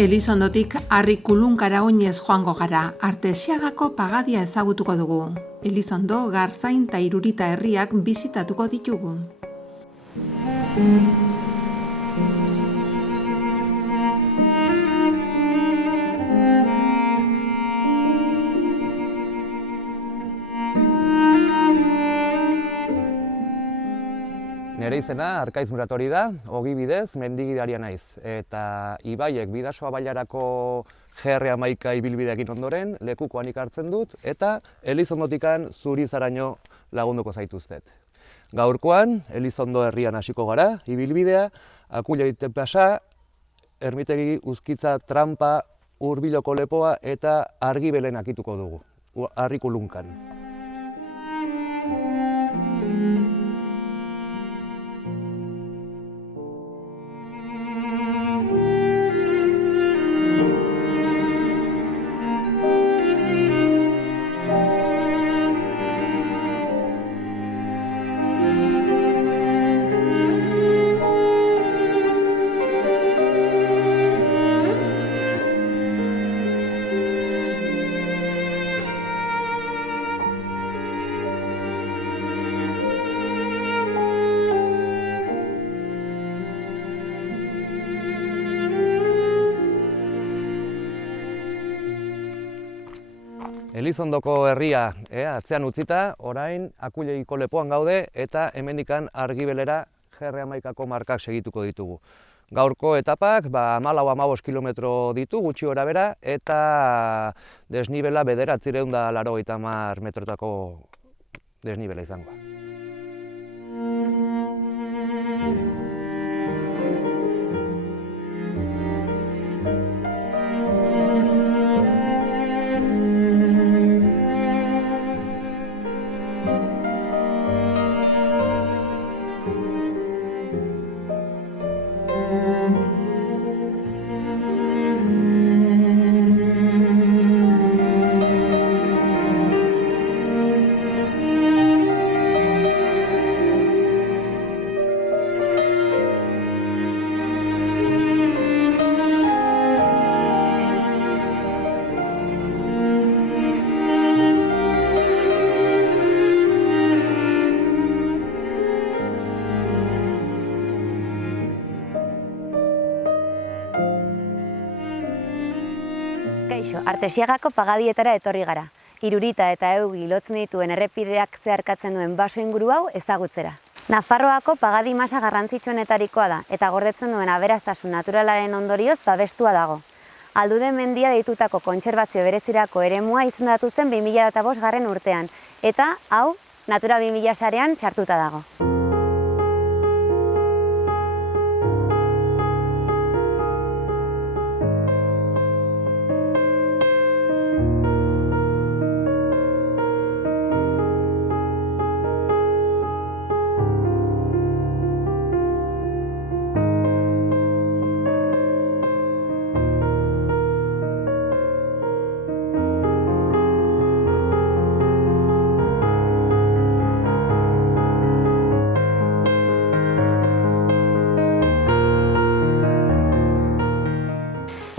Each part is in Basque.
Elizondotik Harri Kulunkara oinez joango gara, Artesiagako pagadia ezagutuko dugu. Elizondo, Garzain eta Irurita herriak bisitatuko ditugu. Nere izena Arkaiz Muratori da, ogibidez mendigidaria naiz. Eta ibaiek Bidasoa bailarako GR11 ibilbideekin ondoren lekukoan hartzen dut eta Elizondotikan Zurizaraino lagunduko zaituztet. Gaurkoan Elizondo herrian hasiko gara, ibilbidea, Akuilaite pasa, Ermitegi Uzkitza Tranpa, Hurbiloko lepoa eta Argibelen akituko dugu, Harri Kulunkan. Elizondoko herria atzean utzita, orain Akuilaiko lepoan gaude eta hemendikan Argibelera GR11ko markak segituko ditugu. Gaurko etapak 14-15 kilometro ditu gutxi gorabehera eta desnibela 980 metrotako desnibela izango. Kaixo, Artesiagako pagadietara etorri gara. Irurita eta Eugi lotzen dituen errepideak zeharkatzen duen baso inguru hau ezagutzera. Nafarroako pagadi masa garrantzitsuenetarikoa da eta gordetzen duen aberastasun naturalaren ondorioz babestua dago. Aldude mendia deitutako kontserbazio berezirako eremua izendatu zen 2005 urtean eta hau Natura 2000 sarean txartuta dago.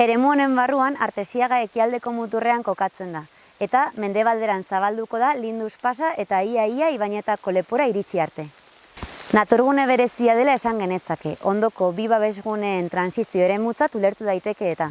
Eremu honen barruan Artesiaga ekialdeko muturrean kokatzen da, eta mendebalderan zabalduko da Linduz pasa eta ia ibainetako lepora iritsi arte. Naturgune berezia dela esan genezake, ondoko bi babesguneen transizio eremutzat ulertu daiteke eta.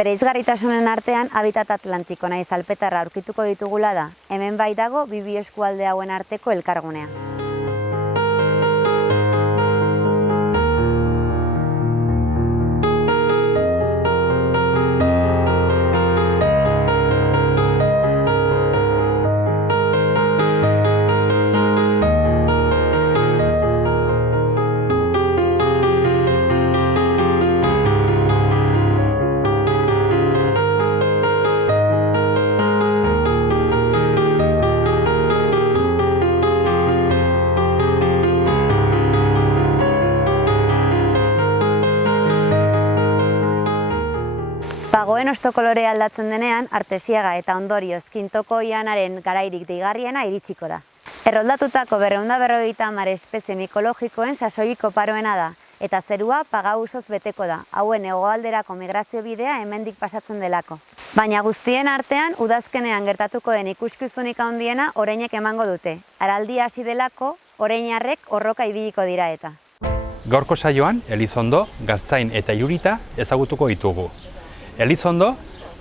Bereizgarritasunen artean habitat atlantiko nahiz alpetarra aurkituko ditugula da, hemen baitago bi eskualde hauen arteko elkargunea. hosto kolore aldatzen denean, Artesiaga eta ondorioz Kintoko ianaren garairik deigarriena iritsiko da. Erroldatutako 250 espezie mikologikoen sasoiko paroena da, eta zerua pagausoz beteko da, hauen hegoalderako migrazio bidea hemendik pasatzen delako. Baina guztien artean, udazkenean gertatuko den ikuskizunik handiena oreinek emango dute. Araldia hasi delako, oreinarrek horroka ibiliko dira eta. Gaurko saioan, Elizondo, Gaztain eta Irurita ezagutuko ditugu. Elizondo,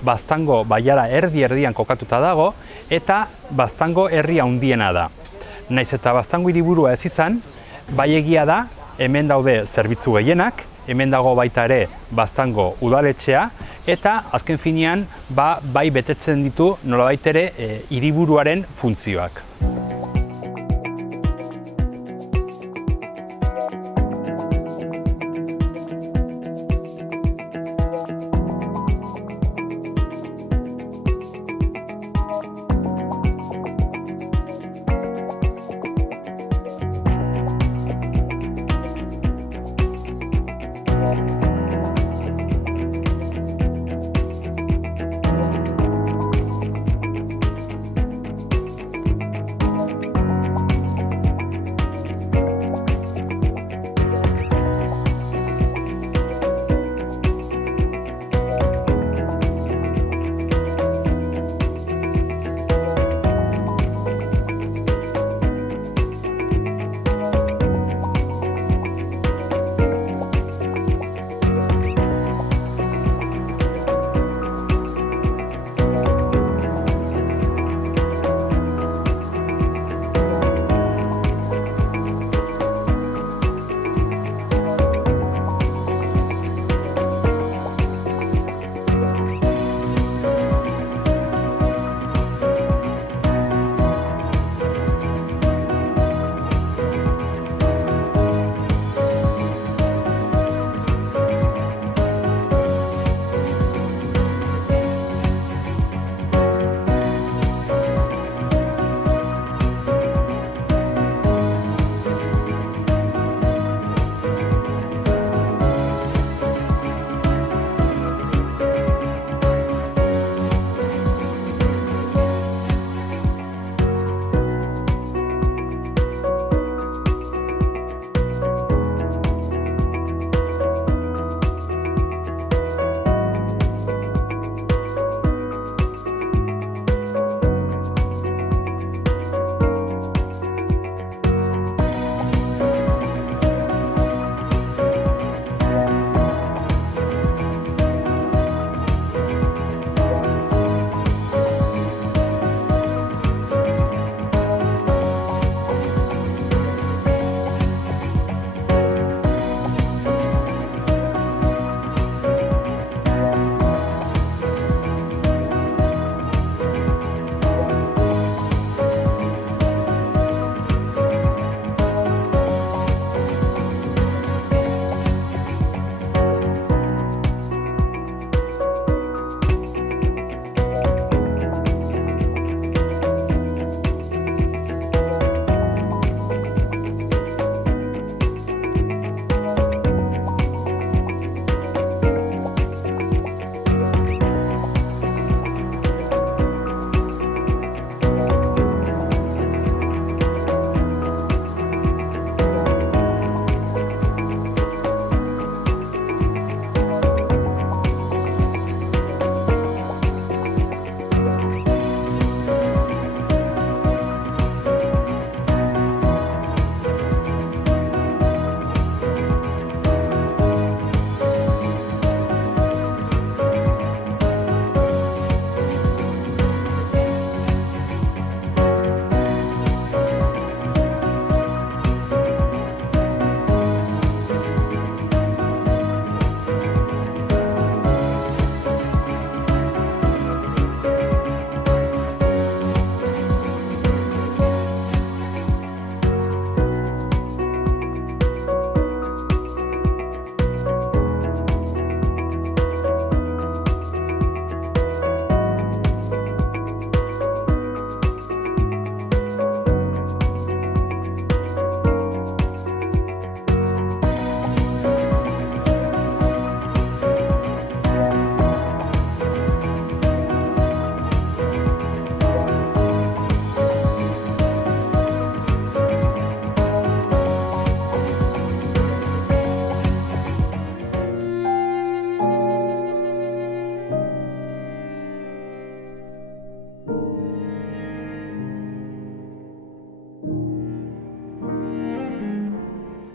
Baztango bailara erdi-erdian kokatuta dago eta Baztango herri handiena da. Naiz eta Baztango hiriburua ez izan, bai egia da, hemen daude zerbitzu gehienak, hemen dago baita ere Baztango udaletxea, eta azken finean bai betetzen ditu nolabait ere hiriburuaren funtzioak.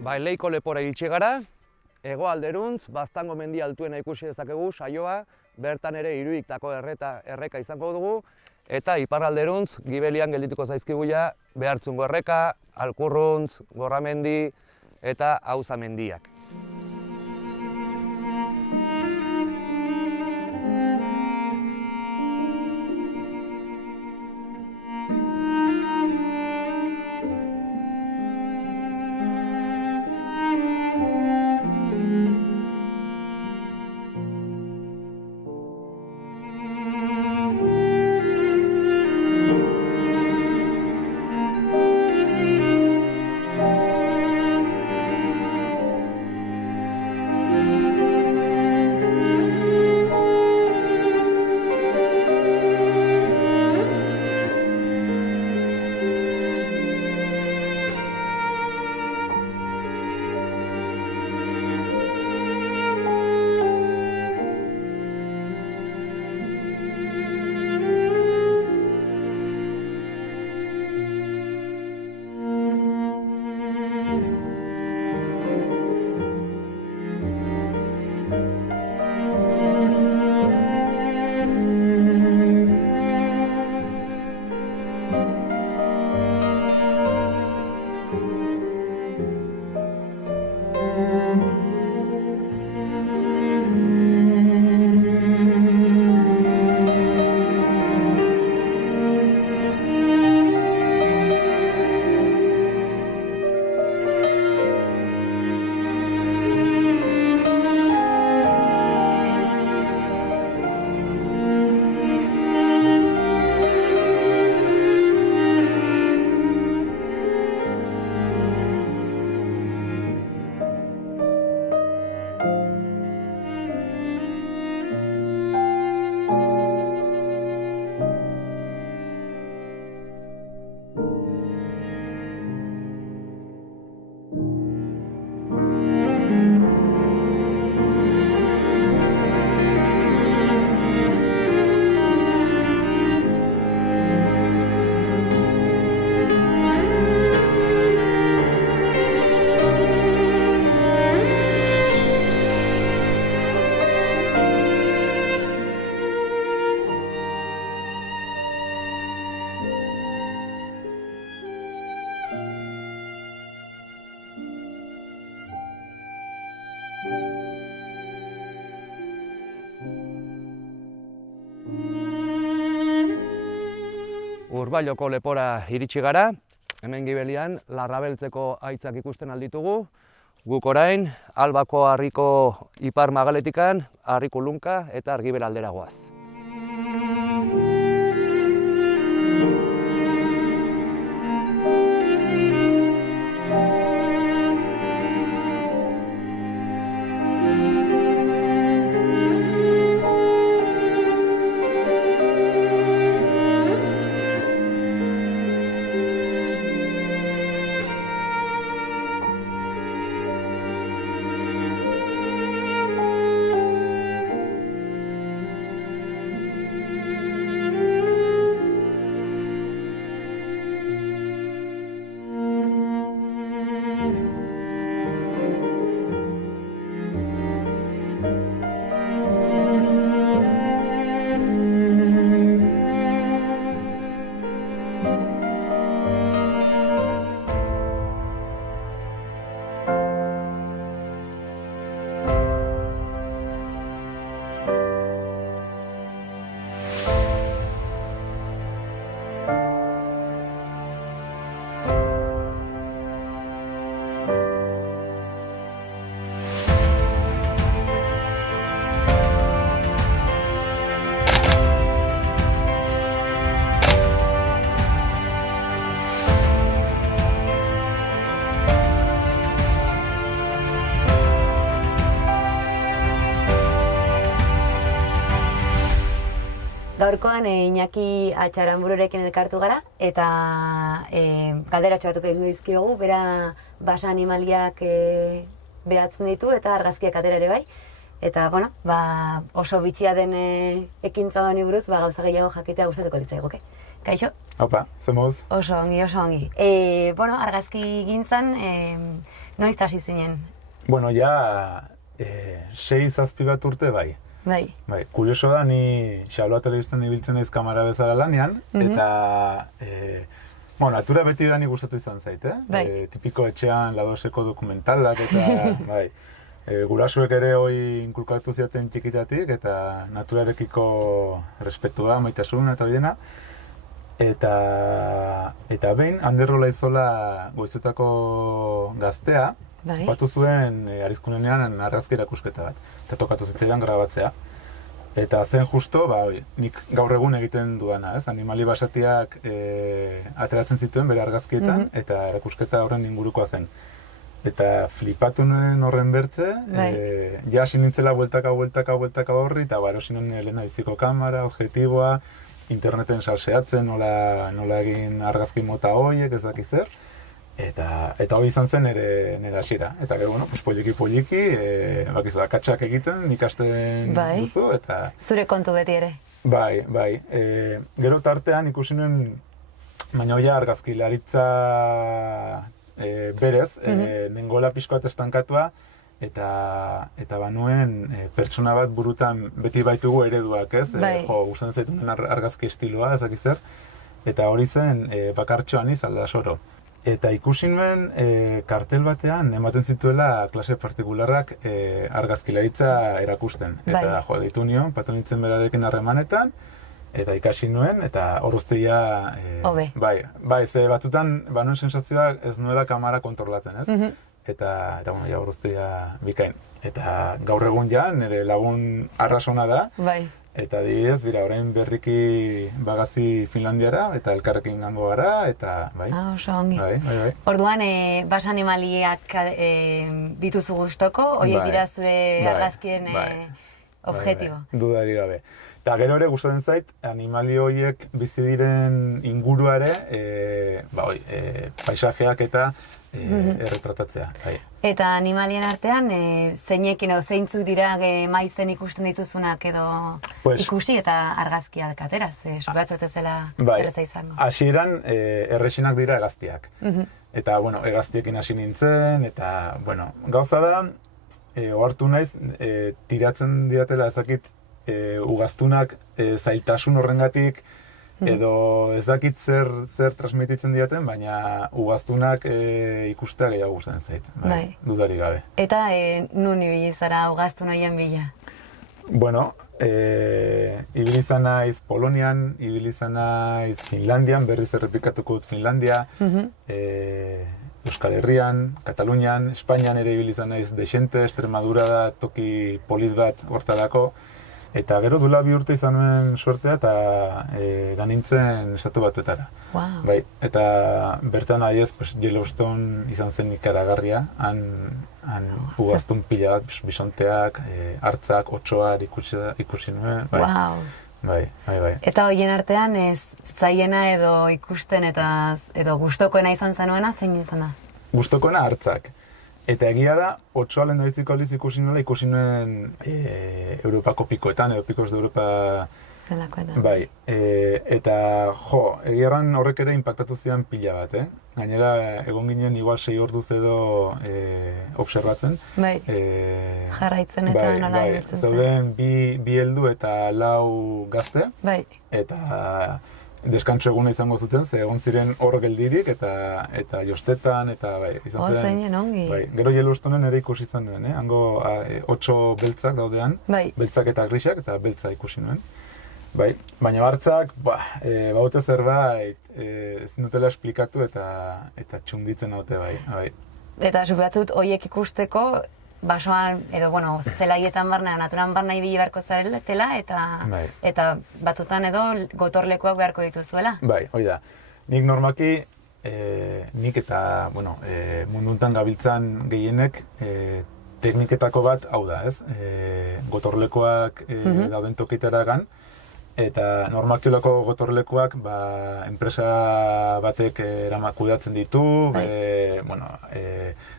Leiko lepora iritsi gara, hegoalderuntz, Baztango mendi altuena ikusi dezakegu saioa, bertan ere Iruiktako erreka izango dugu, eta iparralderuntz, Gibelian geldituko zaizkiguia Behartzungo erreka, Alkurruntz, Gorramendi eta Auza mendiak. Urbailoko lepora iritsi gara, hemen Gibelian Larrabeltzeko haitzak ikusten alditugu. Guk orain, Albako harriko ipar magaletikan, Harrikulunka eta Argibel aldera goaz. Gaurkoan Iñaki Atxaranbururekin elkartu gara eta galderatxo batzuk egin dizkiogu, bera basa animaliak behatzen ditu eta argazkiak atera ere bai. Eta, bueno, oso bitxia den ekintza honi buruz, gauza gehiago jakitea gustatuko litzaiguke. Kaixo? Opa, zemuz? Oso ongi, oso ongi. Bueno, argazki gintzan, Noiz hasi zinen? Bueno, ja 6-7 bat urte bai. Bai. Bai, kurioso da, ni xabloa telebistan ibiltzen naiz kamara bezala lanean, eta bueno, natura beti da ni gustatu izan zait, Bai. tipiko etxean ladoseko dokumentalak eta bai. Gurasuek ere hoi inkulkatu ziaten txikitatik eta naturarekiko respetua, maitasuna eta bidena. Eta behin, Ander Olaizola goizutako gaztea, Bai. batu zuen Arizkunenean argazki erakusketa bat, eta tokatu zitzaidan grabatzea. Eta zen justo, nik gaur egun egiten dudana, animali basatiak ateratzen zituen bere argazkietan, eta erakusketa horren ingurukoa zen. Eta flipatu nuen horren bertze, ja hasi nintzela bueltaka horri, eta erosi nuen lehendabiziko kamera, objektiboa, interneten salseatzen, nola egin argazki mota horiek, ez dakiz zer. Eta hori izan zen nire hasiera. Eta gero, poliki, bakizu, akatsak egiten, ikasten duzu, eta... Zure kontu beti ere? Bai. Gero tartean ikusi nuen, baina hoia argazkilaritza berez, nengoela pixko bat estankatua, eta banuen pertsona bat burutan beti baitugu ereduak, ez? Gustatzen zaitunen argazki estiloa, ez dakiz zer. Eta hori zen bakartxoan Aldasoro. Eta ikusi nuen kartel batean ematen zituela klase partikularrak argazkilaritza erakusten. Eta deitu nion, patu nintzen berarekin harremanetan, eta ikasi nuen, eta horreztia... Hobe. Bai, ze batzutan banuen sensazioa ez nuela kamara kontrolatzen, ez? Eta horreztia bikain. Eta gaur egun ja, nire lagun arrasona da. Bai. Eta adibidez, orain berriki bagazi Finlandiara, eta elkarrekin gango gara, eta bai. Oso ongi. Bai. Orduan, bas animaliak dituzu gustoko, horiek dira zure argazkien objektibo. Dudari gabe. Eta gero ere gustatzen zait, animali horiek bizi diren inguruare, paisajeak eta erretratatzea. Eta animalien artean, zeinekin edo zeintzuk dira maizen ikusten dituzunak edo ikusi eta argazkiak ateraz, subatzot ez dela erreza izango. Hasieran errexinak dira hegaztiak. Eta, hegaztiekin hasi nintzen, eta, gauza da, ohartu naiz, tiratzen diatela ezakit ugaztunak zailtasun horrengatik, edo ez dakit zer transmititzen diaten, baina ugaztunak ikustea gehiago gustatzen zait, dudari gabe. Eta nun ibili zara ugaztun horien bila? Ibili izan naiz Polonian, ibili izan naiz Finlandian, berriz errepikatuko dut Finlandia, Euskal Herrian, Katalunian, Espainian ere ibili izan naiz dexente, Extremadura da toki polit bat hortarako. Eta gero duela 2 urte izan nuen suertea eta ganintzen Estatu Batuetara. Bai, eta bertan adiez, Yellowstone izan zen ikaragarria, han ugaztun pila bat, bisonteak, hartzak, otsoak ikusi nuen. Bai. Eta horien artean, zaiena edo ikusten edo gustokoena izan zenuena, zein izan da? Gustokoena hartzak. Eta egia da, otsoa lehendabiziko aldiz ikusi nuen Europako pikoetan, edo Picos de Europa... Delakoetan. Bai, eta egia erran horrek ere inpaktatu zidan pila bat, Gainera, egon ginen igual 6 orduz edo observatzen. Bai, jarraitzen eta nola ibiltzen zen. Zauden bi heldu eta 4 gazte. Bai. Eta... deskantso eguna izango zuten, ze egon ziren hor geldirik eta jostetan, eta izan zen... Zeinen ongi. Gero Yellowstoneen ere ikusi izan nuen, hango 8 beltzak daudean, beltzak eta grisak, eta beltza ikusi nuen. Baina hartzak, baute zerbait, ez dutela esplikatu eta txunditzen haute, bai. Eta supeatzut, horiek ikusteko, basoan, edo, zelaietan barna, naturan barna ibili beharko zaretela, eta batzutan edo gotorlekuak beharko dituzuela. Bai, hori da. Nik normaki, nik eta, munduntan gabiltzan gehienek, tekniketako bat hau da, ez? Gotorlekuak dauden tokitaragan, eta normalkiolako gotorlekuak enpresa batek kudeatzen ditu,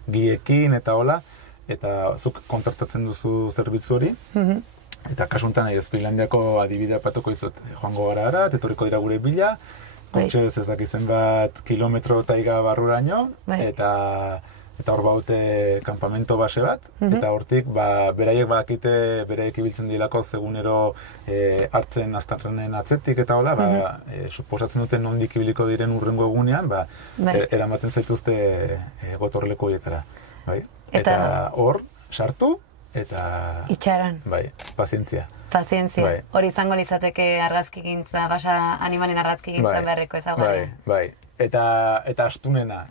giekin eta hola, eta zuk kontratatzen duzu zerbitzu hori, eta kasuntan Finlandiako adibidea patuko izut, joango gara, etorriko dira gure bila, kotxe ez dakizen bat kilometro taiga barruraino, eta eta hor baute kanpamento base bat, eta hortik beraiek badakite, beraiek ibiltzen dilako segunero hartzen aztarrenen atzetik eta hola, suposatzen duten nondik ibiliko diren urrengo egunean, eramaten zaituzte gotorleku horietara. Eta hor, sartu, eta... Itxaron. Pazientzia. Pazientzia. Hori izango litzateke argazkigintza, basa animalen argazkigintza beharreko ezagutzen. Eta astunena.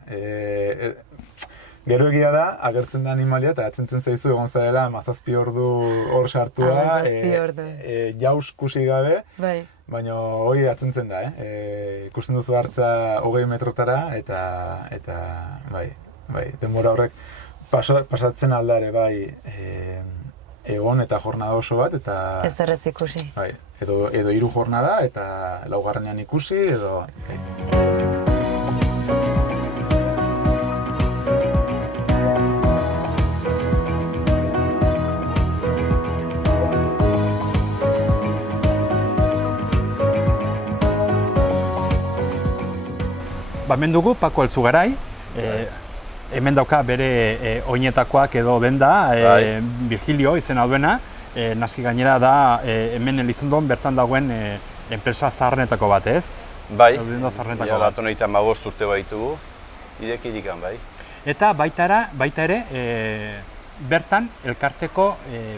Gero egia da, agertzen da animalia eta atzentzen zaizu egon zarela 17 ordu hor sartua, jauz kusi gabe, baina hori atzentzen da, ikusten duzu hartza 20 metrotara eta denbora horrek pasatzen aldare egon eta jornada oso bat eta... Ez errez ikusi. Edo 3 jornada eta laugarrenean ikusi edo... Hemen dugu Pako Elzugarai, hemen dauka bere oinetakoak edo denda, Virgilio izena duena, naski gainera da hemen Elizondon bertan dagoen enpresa zaharrenetako bat, ez? Bai, lato nahi 15 urte baitugu, idekirikan bai. Eta baita ere, bertan elkarteko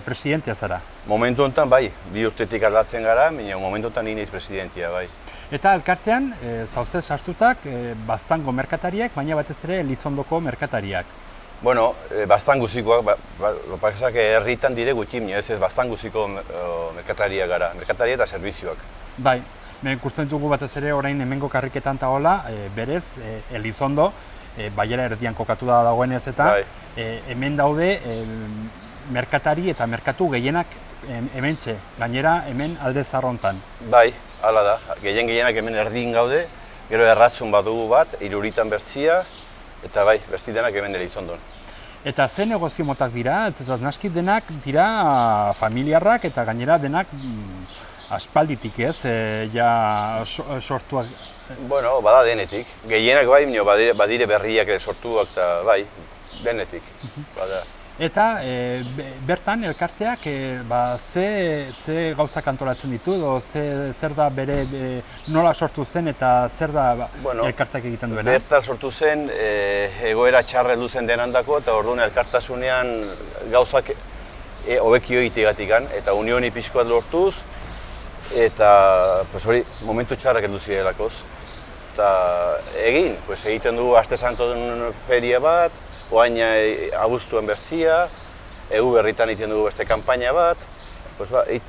presidentia zara. Momentu honetan bai, 2 urtetik aldatzen gara, baina momentu honetan ni naiz presidentia bai. Eta elkartean, zauzte sartutak, Baztango merkatariak, baina batez ere Elizondoko merkatariak. Bueno, Baztanguzikoak, lopakizak herritan dire gutxi, ez Baztanguziko merkatariak gara, merkataria eta servizioak. Bai, ikusten ditugu batez ere orain hemengo karriketan tagola, berez, Elizondo, Bailara erdian kokatu da dagoenez eta hemen daude merkatari eta merkatu gehienak hementxe, gainera hemen alde zarrontan. Bai, hala da, gehienak hemen erdin gaude, gero erratzun badugu bat, Iruritan bertzia, eta bai, bertzitenak hemen Elizondon. Eta ze negozio motak dira, naski denak dira familiarrak eta gainera denak aspalditik ez, ja sortuak. Bueno, bada denetik, gehienak bai, badire berriak sortuak eta bai, denetik, bada. Eta bertan elkarteak ze gauzak antolatzen ditu, zer da bere nola sortu zen eta zer da elkarteak egiten duena? Bertan sortu zen, egoera txarra heldu zen denandako eta orduan elkartasunean gauzak hobekio egiteagatik eta unioni pixko bat lortuz eta hori momentu txarrak heldu zirelakoz. Eta egiten dugu Aste Santoen feria bat, oain abuztuan berzia, egu berritan egiten dugu beste kanpaina bat,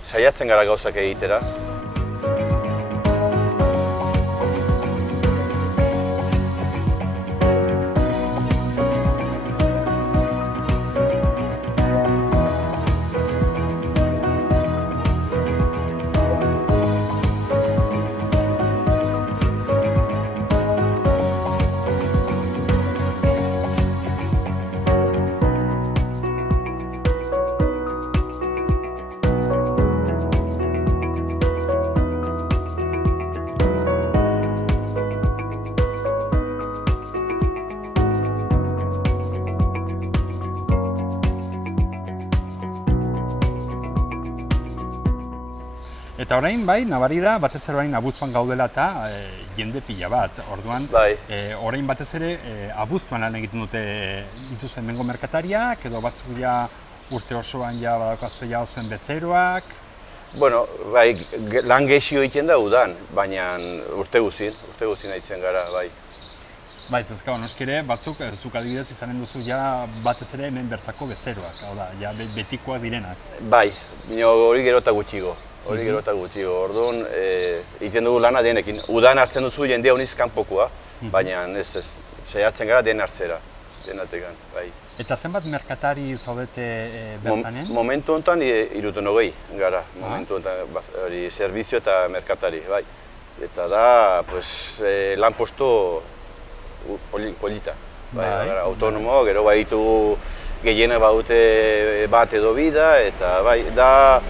saiatzen gara gauzak egitera. Eta orain, bai, nabari da, batez ere orain abuztuan gaudela eta jende pila bat. Orduan, orain batez ere abuztuan lan egiten dute dituzen hemengo merkatariak, edo batzuk ja urte osoan ja badaukazu ja zuen bezeroak. Bueno, bai, lan gehixio egiten da udan, baina urte guztien haitzen gara, bai. Bai, zezkago, noskire, batzuk zuk adibidez izanen duzu ja batez ere hemen bertako bezeroak, hau da, ja betikoak direnak. Bai, hori gero eta gutxigo. Orduan, egiten dugu lana denekin. Udan hartzen duzu jendea honiz kanpokoa, baina ez, saiatzen gara den hartzera, denatekan, bai. Eta zenbat merkatari zaudete bertanen? Momentu honetan 120 gara, momentu honetan, servizio eta merkatari, bai. Eta da, lan posto polita, autonomo, gero baditu gehienak badute bat edo bida, eta bai, da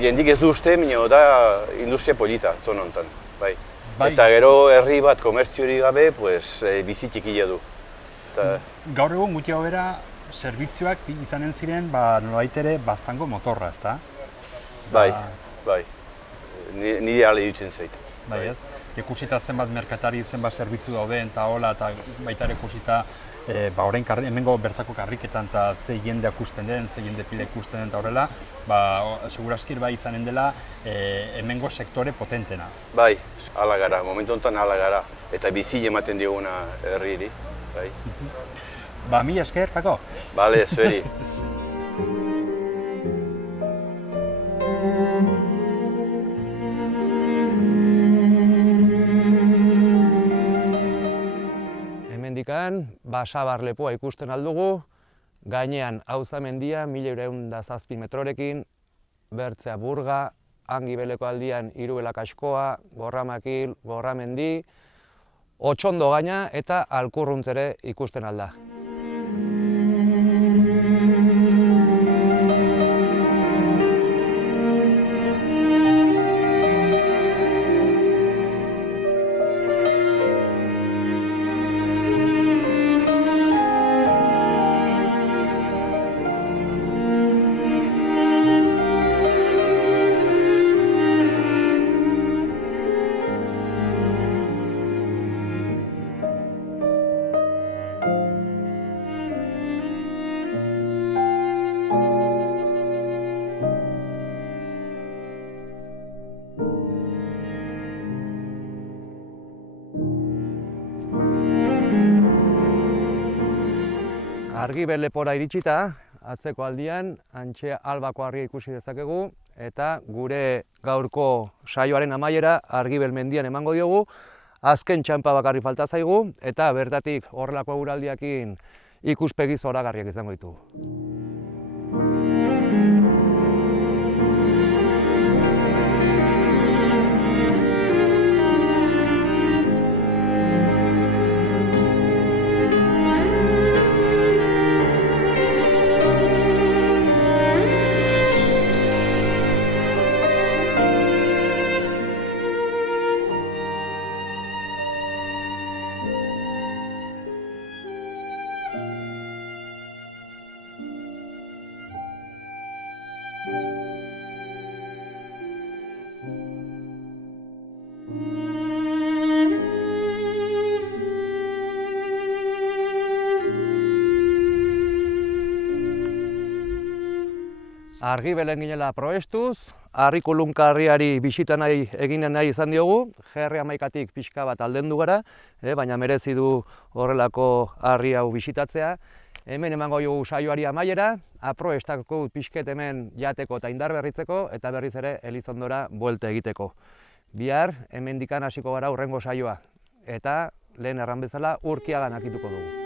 jendik ez du uste, minio da industria polita, zona honetan, bai. Eta gero herri bat komertzio hori gabe, bizitik hila du. Gaur egun gutxi bera zerbitzuak izanen ziren nolabait ere Baztango motorra, ezta? Bai. Nire ala iruditzen zait. Bai, ez? Ikusita zenbat merkatari, zenbat zerbitzu dauden eta hola, eta baita ere ikusita orain hemengo bertako karriketan eta ze jende ikusten den, ze jende pila ikusten den eta horrela, seguraski bai izanen dela hemengo sektore potentena. Bai, hala gara, momentu honetan hala gara, eta bizi ematen dioguna herriri, bai. Mila esker, Pako? Bale, zueri. Basabar lepoa ikusten aldugu, gainean Auza mendia 1107 metrorekin, Bertzea Burga, Angibeleko aldian Irubela Kaskoa, Gorramakil, Gorramendi, Otsondo gaina eta Alkurruntz ere ikusten alda. Argibel lepora iritsita, atzeko aldian, hantxe Albako harria ikusi dezakegu, eta gure gaurko saioaren amaiera Argibel mendian emango diogu, azken txanpa bakarri falta zaigu, eta bertatik horrelako eguraldiakin ikuspegi zoragarriak izango ditugu. Argibelen ginela proestuz, Arrikulunka harriari bisita eginen nahi izan diogu, GR11tik pixka bat aldendu gara, baina merezi du horrelako harri hau bisitatzea. Hemen emango dugu saioari amaiera, aproestako pixket hemen jateko eta indar berritzeko, eta berriz ere Elizondora buelta egiteko. Bihar, hemendikan hasiko gara hurrengo saioa, eta lehen erran bezala Urkiagan akituko dugu.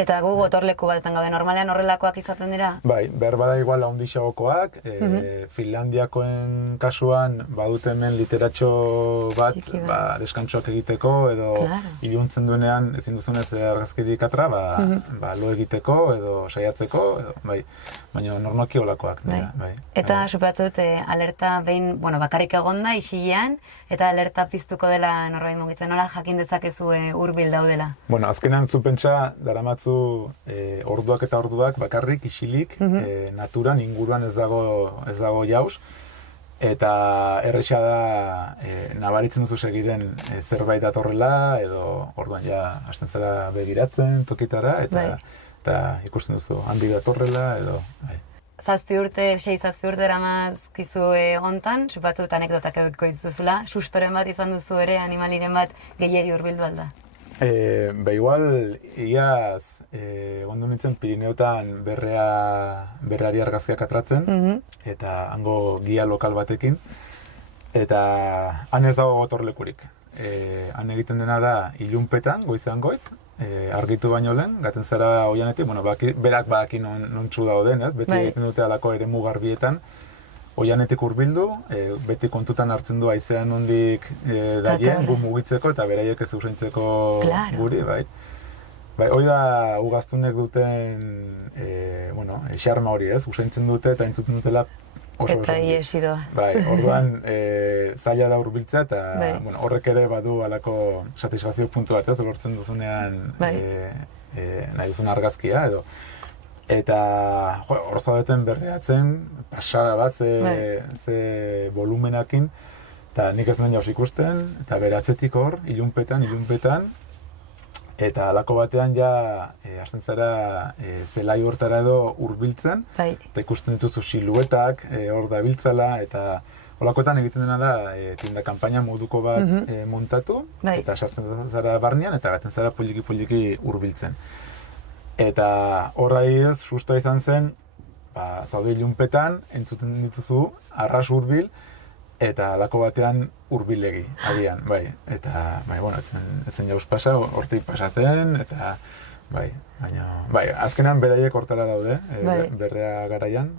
Eta gu gotorleku batetan gaude, normalean horrelakoak izaten dira? Bai, behar bada igual handixagokoak, Finlandiakoen kasuan badute hemen literatxo bat deskantsoak egiteko, edo iluntzen duenean ezin duzunez argazkirik atra, lo egiteko edo saiatzeko, baina normalki holakoak. Eta superatzen dut alerta behin, bakarrik egonda, isilean, eta alerta piztuko dela norbait mugitzen, nola jakin dezakezu hurbil daudela? Azkenan zu pentsa daramatzu orduak eta orduak bakarrik, isilik, naturan, inguruan ez dago jauz, eta erresa da nabaritzen duzu segiden zerbait datorrela, edo orduan ja hasten zara begiratzen tokitara, eta ikusten duzu handi datorrela, edo... 6 urte eramazkizu hontan, supatzu eta anekdotak edukiko dituzula, sustoren bat izan duzu ere, animaliren bat gehiegi hurbildu alda? Igual, iaz, ondo nintzen Pirineotan berreari argazkiak atratzen, eta hango gia lokal batekin, eta han ez dago gotorlekurik. Han egiten dena da ilunpetan, goizean goiz, argitu baino lehen, gaten zara oianetik, berak badaki non txu dauden, beti egiten dute alako eremu garbietan, oianetik hurbildu, beti kontutan hartzen du haizean nondik daien, gu mugitzeko eta beraiek ez usaintzeko guri, bai. Bai, hori da ugaztunek duten, xarma hori ez, usaintzen dute eta entzuten dutela oso eta iesi doa. Bai, orduan zaila da hurbiltzea eta horrek ere badu halako satisfazio puntu bat ez, lortzen duzunean nahi duzun argazkia edo. Eta hor zaudeten berreatzen, pasada bat ze volumenakin, eta nik ez nuen jauz ikusten, eta beratzetik hor, ilunpetan, eta halako batean ja hasten zara zelai hortara edo hurbiltzen, eta ikusten dituzu siluetak hor da biltzala, eta holakoetan egiten dena da tinda kanpaina moduko bat montatu, eta sartzen zara barnean, eta gaten zara poliki hurbiltzen. Eta horra ez, sustoa izan zen, zaude ilunpetan, entzuten dituzu, arras hurbil, eta halako batean hurbilegi, agian, bai. Eta, etzen jauz pasa, hortik pasatzen, eta, baina, azkenean beraiek hortara daude, berrea garaian,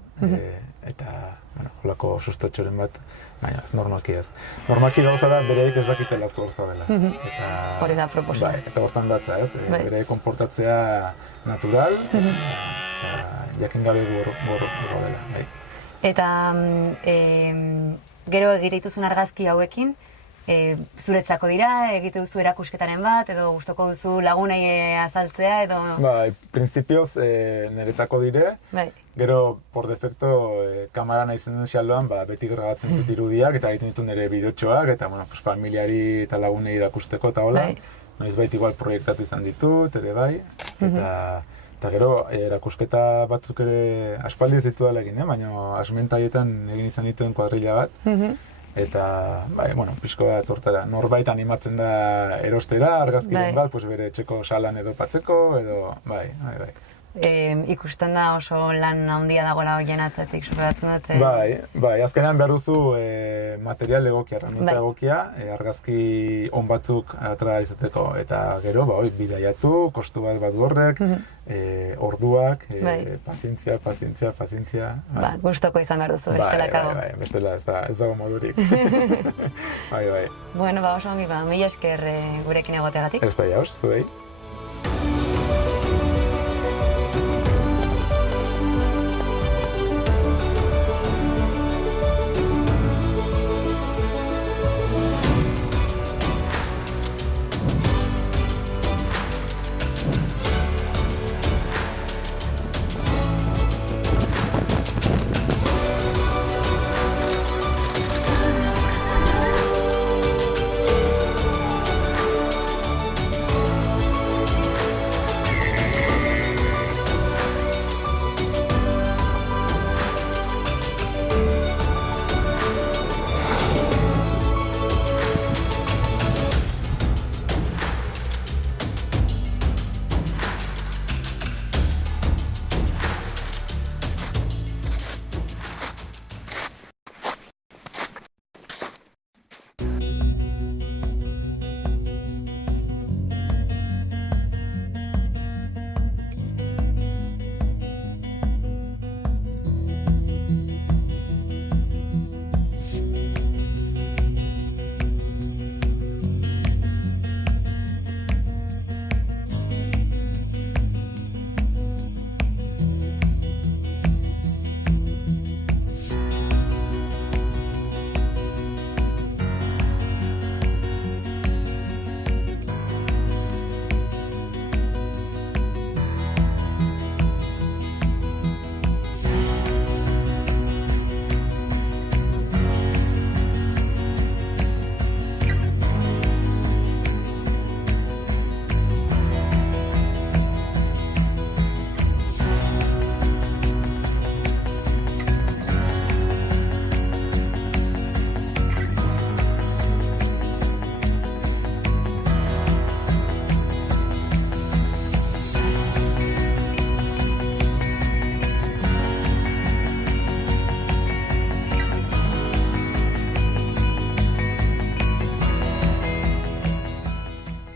eta, holako sustotxoren bat, baina, ez normalki ez. Normalki gauza da, beraiek ez dakitela zu hor zaudela. Hori da proposa. Bai, eta hortan datza, ez, beraiek konportatzea natural, eta jakin gabe gaudela, bai. Eta gero egite dituzun argazki hauekin, zuretzako dira, egite duzu erakusketaren bat, edo gustoko duzu lagunei azaltzea, edo... Bai, printzipioz niretako dire, gero, por defecto, kamara naizen den xaloan, beti gragatzen dut irudiak, eta egiten ditu nire bideotxoak, eta familiari eta lagunei irakusteko eta hola. Noizbait igual proiektatu izan ditut, ere bai, eta gero erakusketa batzuk ere aspaldi ez ditu dela egin, baina asmentaietan egin izan dituen kuadrilla bat, eta, pixko bat hortara, norbait animatzen da erostera, argazkiren bat, bere etxeko salan edo patzeko, edo, bai. Ikusten da oso lan handia dagoela horien atzetik, soratzen dute? Bai, azkenean behar duzu material egokia, erramenta egokia, argazki on batzuk atera izateko, eta gero, bidaiatu, kostu bat badu horrek, orduak, pazientzia. Gustoko izan behar duzu, bestelakago. Bai, bestela, ez dago modurik. Bai. Bueno, oso ongi, mila esker gurekin egoteagatik. Ez da jauz, zuei.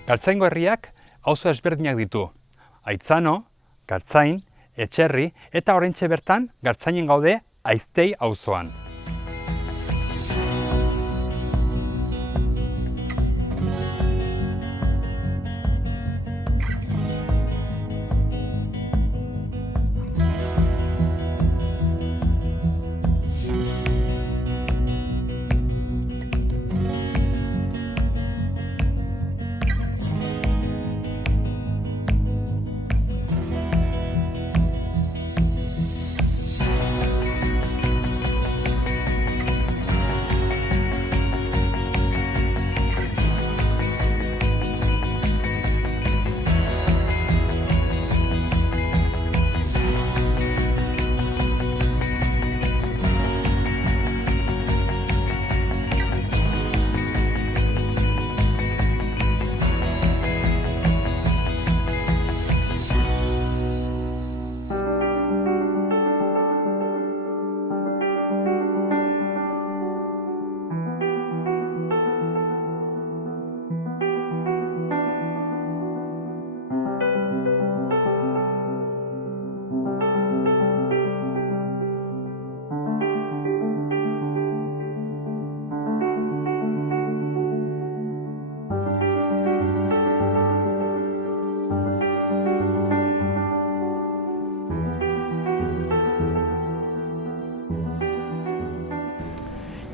Gartzaingo herriak auzo ezberdinak ditu. Aitzano, Gartzain, Etxerri eta oraintxe bertan Gartzainen gaude Aiztei auzoan.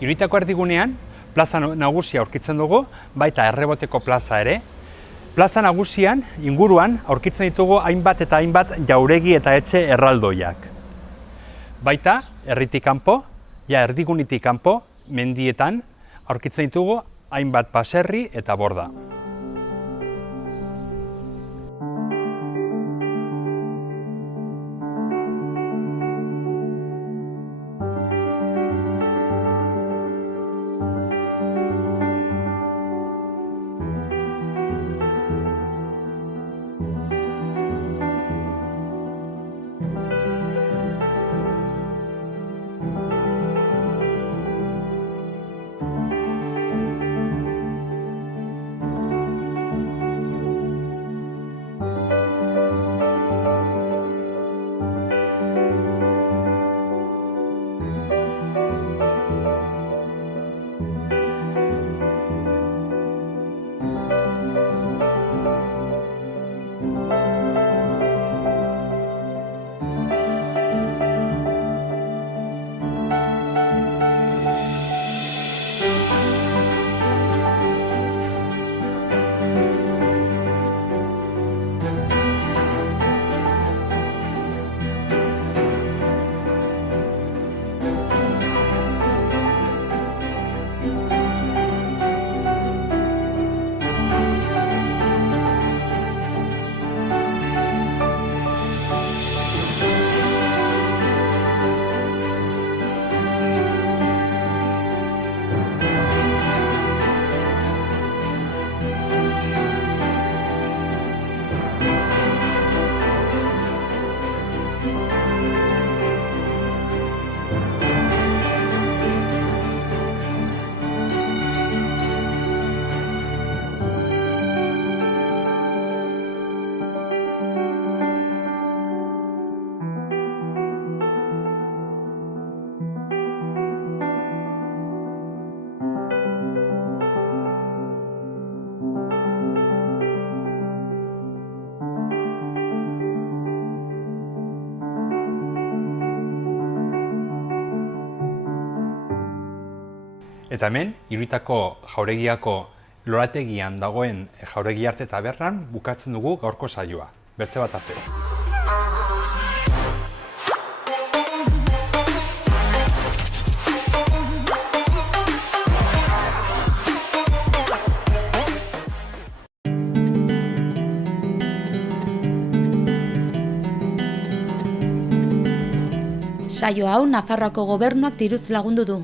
Iruritako erdigunean, plaza nagusia aurkitzen dugu, baita erreboteko plaza ere. Plaza nagusian, inguruan, aurkitzen ditugu hainbat eta hainbat jauregi eta etxe erraldoiak. Baita, herritik kanpo, erdigunitik kanpo, mendietan, aurkitzen ditugu hainbat baserri eta borda. Eta hemen, Iruritako jauregiako lorategian dagoen jauregi arte tabernan bukatzen dugu gaurko saioa. Bertze bat arte. Saio hau Nafarroako gobernuak diruz lagundu du.